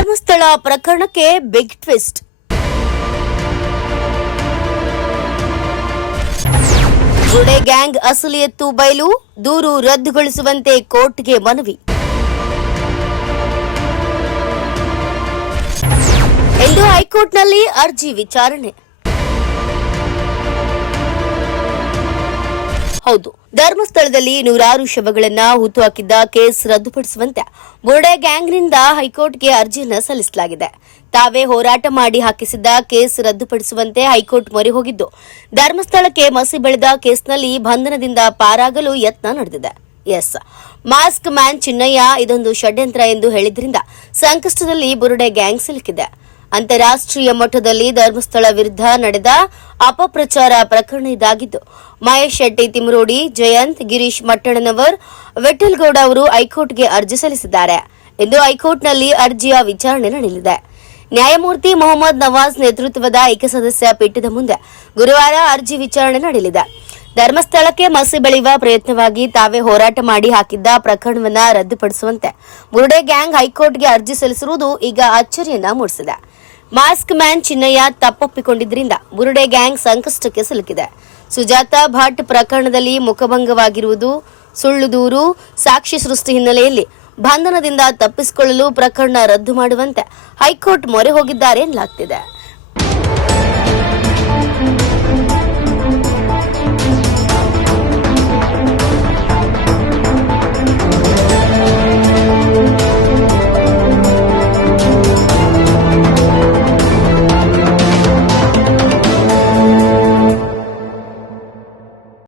ಧರ್ಮಸ್ಥಳ ಪ್ರಕರಣಕ್ಕೆ big twist. ಗುಡೆ gang ಅಸಲಿ ಎತ್ತು ಬಯಲು, ದೂರು ರದ್ದುಗೊಳಿಸುವಂತೆ ಕೋರ್ಟ್ಗೆ ಮನವಿ. ಇಂದು ಹೈಕೋರ್ಟ್ನಲ್ಲಿ ಅರ್ಜಿ ವಿಚಾರಣೆ. ಧರ್ಮಸ್ಥಳದಲ್ಲಿ ನೂರಾರು ಶವಗಳನ್ನ ಹುತ್ತುಹಾಕಿದ್ದ ಕೇಸ್ ರದ್ದುಪಡಿಸುವಂತೆ ಬುರ್ಡೆ ಗ್ಯಾಂಗ್ನಿಂದ ಹೈಕೋರ್ಟ್ಗೆ ಅರ್ಜಿಯನ್ನು ಸಲ್ಲಿಸಲಾಗಿದೆ. ತಾವೇ ಹೋರಾಟ ಮಾಡಿ ಹಾಕಿಸಿದ್ದ ಕೇಸ್ ರದ್ದುಪಡಿಸುವಂತೆ ಹೈಕೋರ್ಟ್ ಮೊರೆ ಹೋಗಿದ್ದು, ಧರ್ಮಸ್ಥಳಕ್ಕೆ ಮಸಿ ಬೆಳೆದ ಕೇಸ್ನಲ್ಲಿ ಬಂಧನದಿಂದ ಪಾರಾಗಲು ಯತ್ನ ನಡೆದಿದೆ. ಎಸ್. ಮಾಸ್ಕ್ ಮ್ಯಾನ್ ಚಿನ್ನಯ್ಯ ಇದೊಂದು ಷಡ್ಯಂತ್ರ ಎಂದು ಹೇಳಿದ್ರಿಂದ ಸಂಕಷ್ಟದಲ್ಲಿ ಬುರುಡೆ ಗ್ಯಾಂಗ್ ಸಿಲುಕಿದೆ. ಅಂತಾರಾಷ್ಟ್ರೀಯ ಮಟ್ಟದಲ್ಲಿ ಧರ್ಮಸ್ಥಳ ವಿರುದ್ಧ ನಡೆದ ಅಪಪ್ರಚಾರ ಪ್ರಕರಣ ಇದಾಗಿದ್ದು, ಮಹೇಶ್ ಶೆಟ್ಟಿ, ತಿಮರೋಡಿ, ಜಯಂತ್, ಗಿರೀಶ್ ಮಟ್ಟಣ್ಣನವರ್, ವೆಟ್ಟಲ್ಗೌಡ ಅವರು ಹೈಕೋರ್ಟ್ಗೆ ಅರ್ಜಿ ಸಲ್ಲಿಸಿದ್ದಾರೆ. ಇಂದು ಹೈಕೋರ್ಟ್ನಲ್ಲಿ ಅರ್ಜಿಯ ವಿಚಾರಣೆ ನಡೆಯಲಿದೆ. ನ್ಯಾಯಮೂರ್ತಿ ಮೊಹಮ್ಮದ್ ನವಾಜ್ ನೇತೃತ್ವದ ಏಕಸದಸ್ಯ ಪೀಠದ ಮುಂದೆ ಗುರುವಾರ ಅರ್ಜಿ ವಿಚಾರಣೆ ನಡೆಯಲಿದೆ. ಧರ್ಮಸ್ಥಳಕ್ಕೆ ಮಸಿ ಬೆಳೆಯುವ ಪ್ರಯತ್ನವಾಗಿ ತಾವೇ ಹೋರಾಟ ಮಾಡಿ ಹಾಕಿದ್ದ ಪ್ರಕರಣವನ್ನ ರದ್ದುಪಡಿಸುವಂತೆ ಮುರುಡೆ ಗ್ಯಾಂಗ್ ಹೈಕೋರ್ಟ್ಗೆ ಅರ್ಜಿ ಸಲ್ಲಿಸಿರುವುದು ಈಗ ಅಚ್ಚರಿಯನ್ನ ಮೂಡಿಸಿದೆ. ಮಾಸ್ಕ್ ಮ್ಯಾನ್ ಚಿನ್ನಯ್ಯ ತಪ್ಪೊಪ್ಪಿಕೊಂಡಿದ್ದರಿಂದ ಬುರುಡೆ ಗ್ಯಾಂಗ್ ಸಂಕಷ್ಟಕ್ಕೆ ಸಿಲುಕಿದೆ. ಸುಜಾತಾ ಭಟ್ ಪ್ರಕರಣದಲ್ಲಿ ಮುಖಭಂಗವಾಗಿರುವುದು ಸುಳ್ಳು ದೂರು, ಸಾಕ್ಷಿ ಸೃಷ್ಟಿ ಹಿನ್ನೆಲೆಯಲ್ಲಿ ಬಂಧನದಿಂದ ತಪ್ಪಿಸಿಕೊಳ್ಳಲು ಪ್ರಕರಣ ರದ್ದು ಮಾಡುವಂತೆ ಹೈಕೋರ್ಟ್ ಮೊರೆ ಹೋಗಿದ್ದಾರೆ ಎನ್ನಲಾಗ್ತಿದೆ.